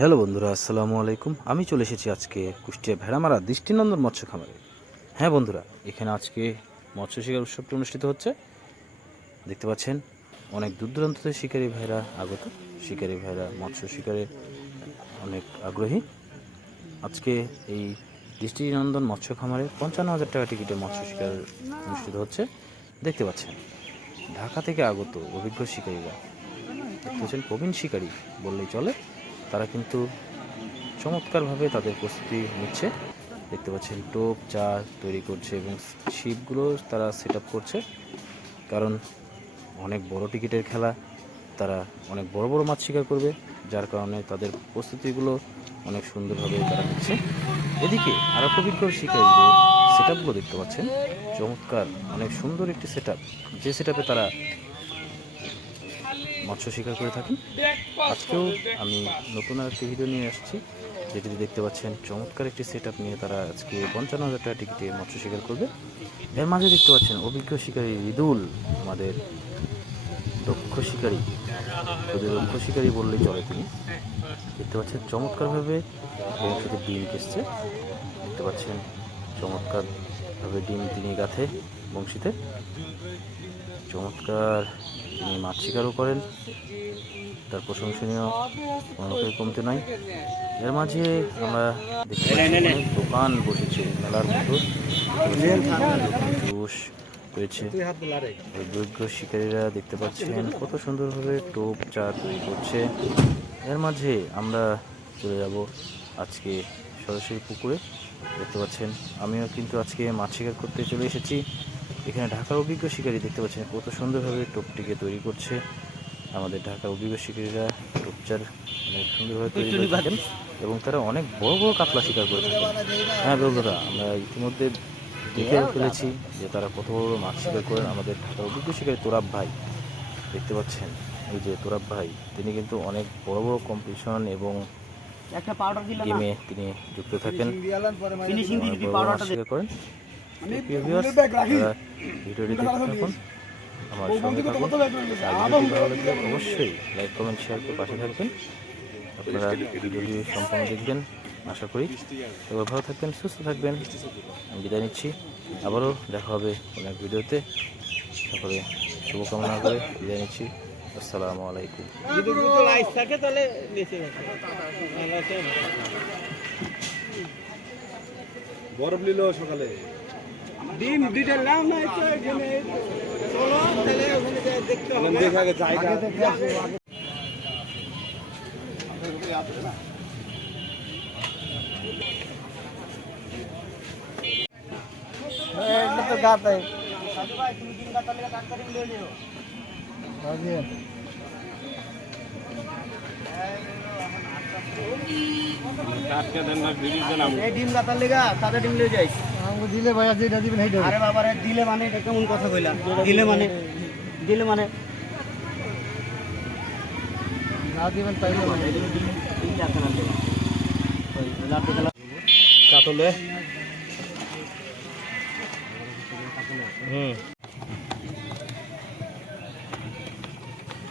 Hello বন্ধুরা, আসসালামু আলাইকুম। আমি চলে এসেছি আজকে কুষ্টিয়া ভেড়ামারা দৃষ্টিনন্দন মৎস্য খামারে। হ্যাঁ বন্ধুরা, এখানে আজকে মৎস্য শিকার উৎসবটি অনুষ্ঠিত হচ্ছে। দেখতে পাচ্ছেন অনেক দূর দূরান্ত থেকে শিকারী ভাইরা আগত। শিকারী ভাইরা মৎস্য শিকারে অনেক আগ্রহী। আজকে এই দৃষ্টিনন্দন মৎস্য খামারে 55,000 টাকা টিকিটে মৎস্য শিকার অনুষ্ঠিত হচ্ছে। দেখতে পাচ্ছেন ঢাকা থেকে আগত অভিজ্ঞ শিকারীরা, দেখতে পাচ্ছেন প্রবীণ শিকারী বললেই চলে। তারা কিন্তু চমৎকারভাবে তাদের প্রস্তুতি নিচ্ছে। দেখতে পাচ্ছেন টোপ চার তৈরি করছে এবং ছিপগুলো তারা সেট আপ করছে, কারণ অনেক বড় টিকিটের খেলা, তারা অনেক বড় বড় মাছ শিকার করবে, যার কারণে তাদের প্রস্তুতিগুলো অনেক সুন্দরভাবে তারা নিচ্ছে। এদিকে আরও অভিজ্ঞ শিকারীদের সেট আপগুলো দেখতে পাচ্ছেন, চমৎকার অনেক সুন্দর একটি সেট আপ, যে সেট আপে তারা মৎস্য শিকার করে থাকেন। আজকেও আমি নতুন আরেকটি ভিডিও নিয়ে আসছি, যেটি দেখতে পাচ্ছেন চমৎকার একটি সেট আপ নিয়ে তারা আজকে 55,000 টাকা টিকিটে মৎস্য শিকার করবে। এর মাঝে দেখতে পাচ্ছেন অভিজ্ঞ শিকারী রিদুল, আমাদের দক্ষ শিকারী, দক্ষ শিকারী বললেই চলে তিনি। দেখতে পাচ্ছেন চমৎকারভাবে বংশীতে ডিম কেসছে। দেখতে পাচ্ছেন চমৎকারভাবে ডিম তিনি গাঁথে বংশীতে। চমৎকার তিনি মাছ শিকারও করেন, তার প্রশংসনীয় কোনো কমতে নয়। এর মাঝে আমরা দেখতে পাচ্ছি অনেক দোকান বসেছে মেলার মতো, জুস রয়েছে। অভিজ্ঞ শিকারীরা দেখতে পাচ্ছেন কত সুন্দরভাবে টোপ চার তৈরি করছে। এর মাঝে আমরা চলে যাব আজকে সরাসরি পুকুরে। দেখতে পাচ্ছেন আমিও কিন্তু আজকে মাছ শিকার করতে চলে এসেছি। এখানে ঢাকার অভিজ্ঞ শিকারী দেখতে পাচ্ছেন কত সুন্দরভাবে টোপটিকে তৈরি করছে। আমাদের ঢাকার অভিজ্ঞ শিকারীরা টোপচার অনেক সুন্দরভাবে তৈরি করে থাকেন এবং তারা অনেক বড় বড় কাতলা শিকার করে থাকেন। হ্যাঁ বন্ধুরা, আমরা ইতিমধ্যে দেখে ফেলেছি যে তারা কত বড় মাছ শিকার করেন। আমাদের ঢাকার অভিজ্ঞ শিকারী তোরাব ভাই, দেখতে পাচ্ছেন এই যে তোরাব ভাই, তিনি কিন্তু অনেক বড় বড় কম্পিটিশন এবং গেমে তিনি যুক্ত থাকেন, মাছ শিকার করেন। ভিডিওটি দেখতে থাকুন, আমার সঙ্গে থাকুন। অবশ্যই লাইক কমেন্ট শেয়ার করে পাশে থাকবেন। আপনারা ভিডিওটি সম্পূর্ণ দেখবেন আশা করি। এবার ভালো থাকবেন, সুস্থ থাকবেন। আমি বিদায় নিচ্ছি, আবারও দেখা হবে কোনো এক ভিডিওতে। সকলে শুভকামনা করে বিদায় নিচ্ছি। আসসালামু আলাইকুম। বরফ নিল সকালে, ডিম ডিটেল নাও না, চলো তাহলে ওখানে দেখতে হবে, দেখা গেছে জায়গা দেখে আসে আগে। এটা তো গাত है साधु भाई, तुम दिन का तले का काट कर ले लियो। हां जी, काट के देना ভিডিও দিলাম। এই ডিম কাটার লাগা সাদা ডিম লয়ে যাইস। আমাকে দিলে ভাই আজ এটা দিবেন এইটা। আরে বাবা রে, দিলে মানে এটা কেমন কথা কইলা? দিলে মানে না দিবেন তাই মানে ডিম যাচ্ছে না। ওই লাতে গেল কাটলে।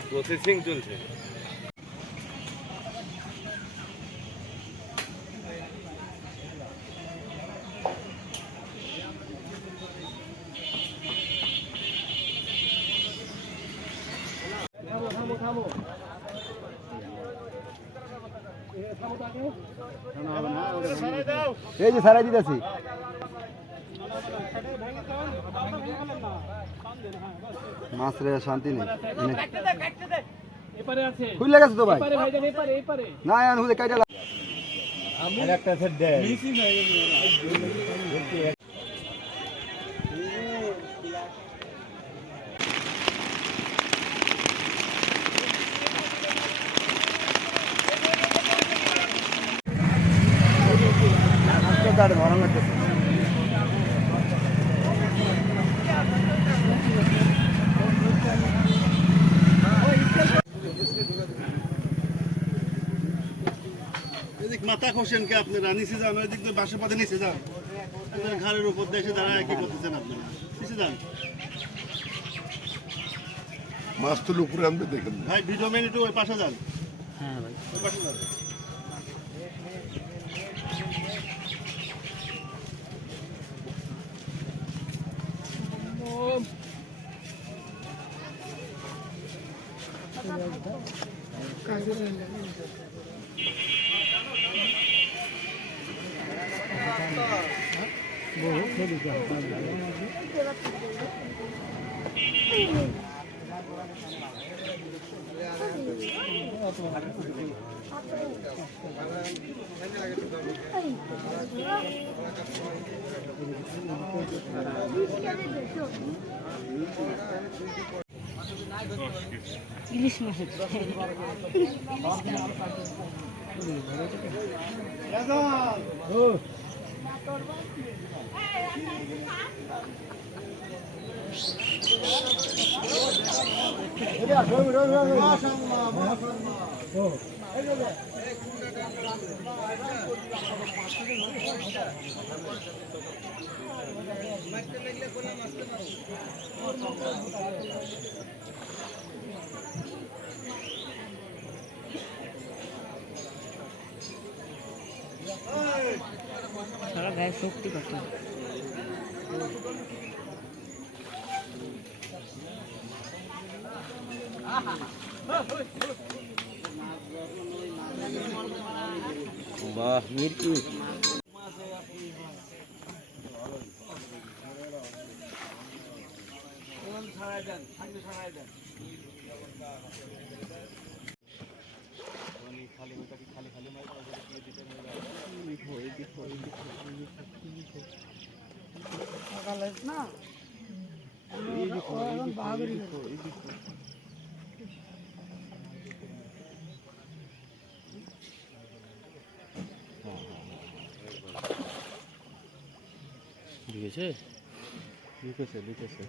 প্রসেসিং চলছে। এই যে সারাই দিতেছি। মাছ রে শান্তি নেই, খুলে গেছে তো ভাই, না হুলে কাইটা একটা সেট দে। ধরা লাগতেছে। মাথা খসেন কে আপনারা? নিচে যান, ওই দিক দিয়ে বাসা পাতে নিচে যান, ঘাড়ের উপর দেশে দাঁড়ায় কি করতেছেন আপনারা? নিচে যান। মাছ তুলে উপরে আনবে দেখেন ভাই, ভিডিও মিনিট ওই পাশে যান। হ্যাঁ ভাই, ওই পাশে যান। ইলিশ মাছ সারা গায়ে শক্তি কত বাহ মিরকি লিখেছে লিখেছে লিখেছে